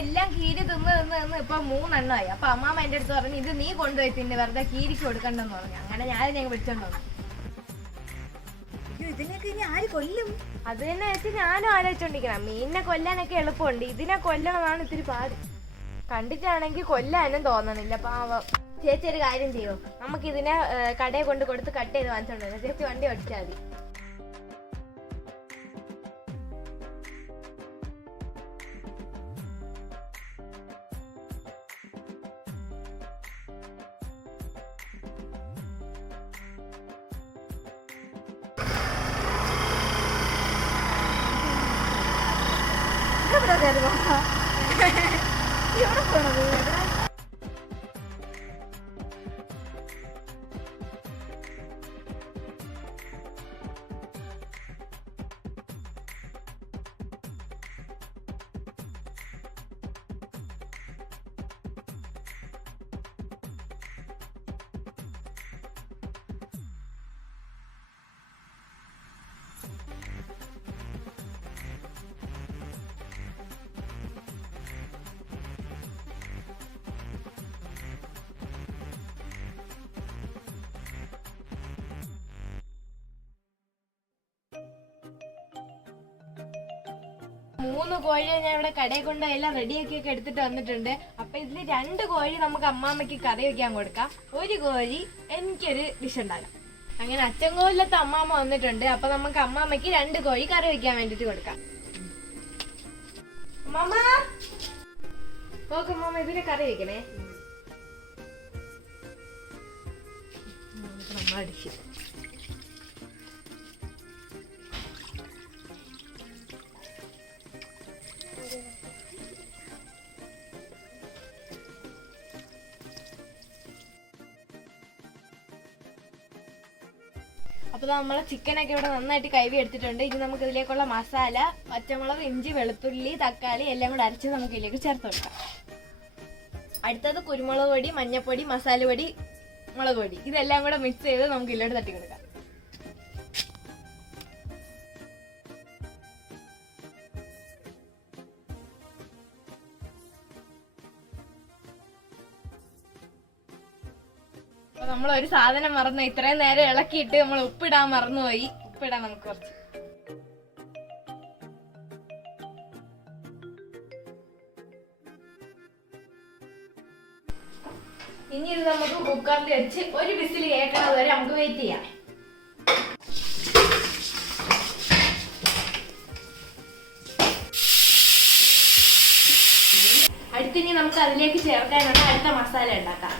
എല്ലാം കീരി തിന്ന് ഇപ്പൊ 3 എണ്ണമായി. അപ്പൊ അമ്മാമ്മ എന്റെ അടുത്ത് പറഞ്ഞു ഇത് നീ കൊണ്ടുപോയി തിന്നെ, വെറുതെ കീരിക്ക് കൊടുക്കണ്ടെന്ന് പറഞ്ഞു. അങ്ങനെ ഞാൻ വിളിച്ചോണ്ടോ. ഇതിനൊക്കെ ഇനി ആര് കൊല്ലും? അത് തന്നെ വെച്ച് ഞാനും ആലോചിച്ചോണ്ടിരിക്കണം. മീനിനെ കൊല്ലാനൊക്കെ എളുപ്പമുണ്ട്, ഇതിനെ കൊല്ലണമെന്നാണ് ഇത്തിരി പാട്. കണ്ടിട്ടാണെങ്കിൽ കൊല്ലാനും തോന്നണില്ല പാവം. ചേച്ചി ഒരു കാര്യം ചെയ്യോ, നമുക്കിതിനെ കടയിൽ കൊണ്ട് കൊടുത്ത് കട്ട് ചെയ്ത് വാങ്ങിച്ചോണ്ട് വരാം. ചേച്ചി വണ്ടി ഓടിച്ചാൽ മതി. എവിടെ പോണത്? 3 കോഴിയെ ഞാൻ ഇവിടെ കടയിൽ കൊണ്ട് എല്ലാം റെഡിയാക്കിയൊക്കെ എടുത്തിട്ട് വന്നിട്ടുണ്ട്. അപ്പൊ ഇതില് 2 കോഴി നമുക്ക് അമ്മാമ്മയ്ക്ക് കറി വെക്കാൻ കൊടുക്കാം, 1 കോഴി എനിക്കൊരു ഡിഷ് ഉണ്ടാക്കാം. അങ്ങനെ അച്ചൻകോവിലത്തെ അമ്മാമ്മ വന്നിട്ടുണ്ട്. അപ്പൊ നമുക്ക് അമ്മാമ്മയ്ക്ക് 2 കോഴി കറി വെക്കാൻ വേണ്ടിട്ട് കൊടുക്കാം. അമ്മാമ്മ നോക്ക്, അമ്മാമ്മ ഇതിന് കറി വെക്കണേ. നമ്മളെ ഡിഷ് അപ്പൊ നമ്മളെ ചിക്കനൊക്കെ ഇവിടെ നന്നായിട്ട് കഴുകി എടുത്തിട്ടുണ്ട്. ഇനി നമുക്ക് ഇതിലേക്കുള്ള മസാല, പച്ചമുളക്, ഇഞ്ചി, വെളുത്തുള്ളി, തക്കാളി എല്ലാം കൂടെ അരച്ച് നമുക്ക് ഇതിലേക്ക് ചേർത്ത് കൊടുക്കാം. അടുത്തത് കുരുമുളക് പൊടി, മഞ്ഞപ്പൊടി, മസാലപ്പൊടി, മുളക് പൊടി, ഇതെല്ലാം കൂടെ മിക്സ് ചെയ്ത് നമുക്ക് ഇതിലോട്ട് തട്ടി കൊടുക്കാം. നമ്മൾ ഒരു സാധനം മറന്നു, ഇത്രയും നേരം ഇളക്കിയിട്ട് നമ്മൾ ഉപ്പിടാൻ മറന്നുപോയി. ഉപ്പിടാൻ നമുക്ക് കുറച്ച്. ഇനി ഇത് നമുക്ക് കുക്കറിൽ വെച്ച് 1 വിസിൽ കേൾക്കണത് വരെ നമുക്ക് വെയിറ്റ് ചെയ്യാം. അടുത്തിനി നമുക്ക് അതിലേക്ക് ചേർക്കാനുള്ള അടുത്ത മസാല ഉണ്ടാക്കാം.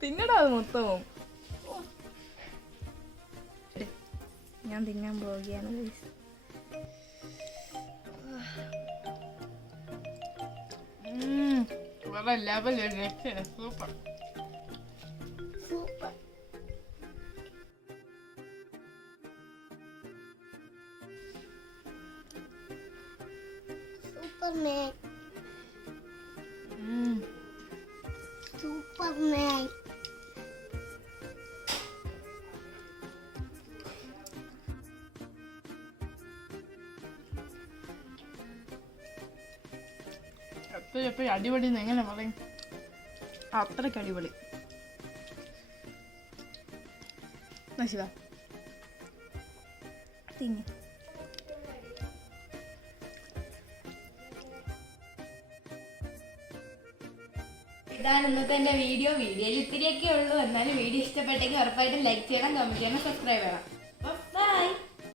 തിന്നടാ അത് മൊത്തവും. ഞാൻ തിന്നാൻ പോവുകയാണ്. Super super. Superman. Superman. എപ്പോഴും അടിപൊളി എങ്ങനെ പറയും? അത്രയ്ക്ക് അടിപൊളി. തിന്നു. ഇതാണ് ഇന്നത്തെ എന്റെ വീഡിയോയിൽ ഇത്തിരിയൊക്കെ ഉള്ളൂ. എന്നാലും വീഡിയോ ഇഷ്ടപ്പെട്ടെങ്കിൽ ഉറപ്പായിട്ടും ലൈക്ക് ചെയ്യണം, കമന്റ് ചെയ്യണം, സബ്സ്ക്രൈബ് ചെയ്യണം.